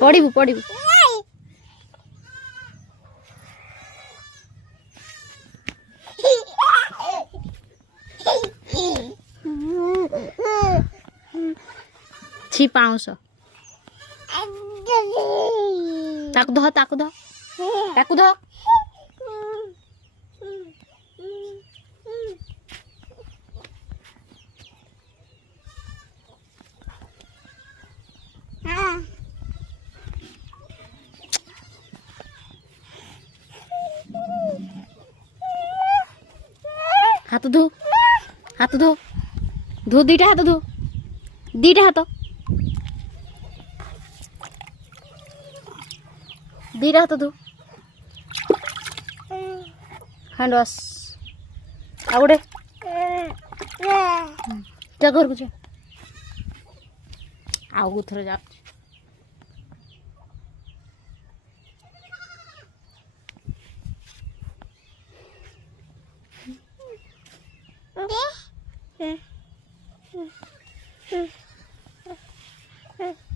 पढ़ू पढ़ू छि पाउस ताकु दह ताकु दह ताकु दह हाथ धो हाथ धो धो दीटा हाथ धो दीटा हाथ दीटा हाथ धो हैंड वॉश आ गोटे जा घर को जा आउ थोड़ा जा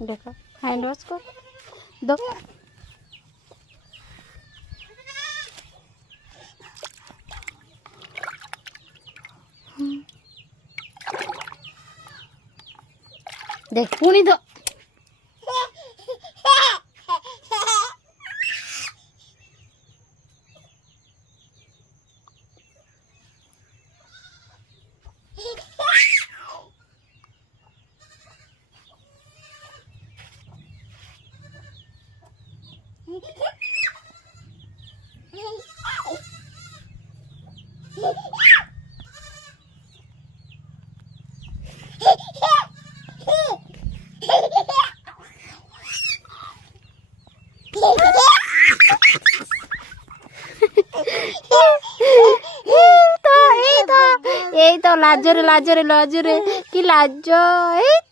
देखो हैंड वॉश कर दो देख पुणी दो এই তো লাজরে লাজরে লাজরে কি লাজ এই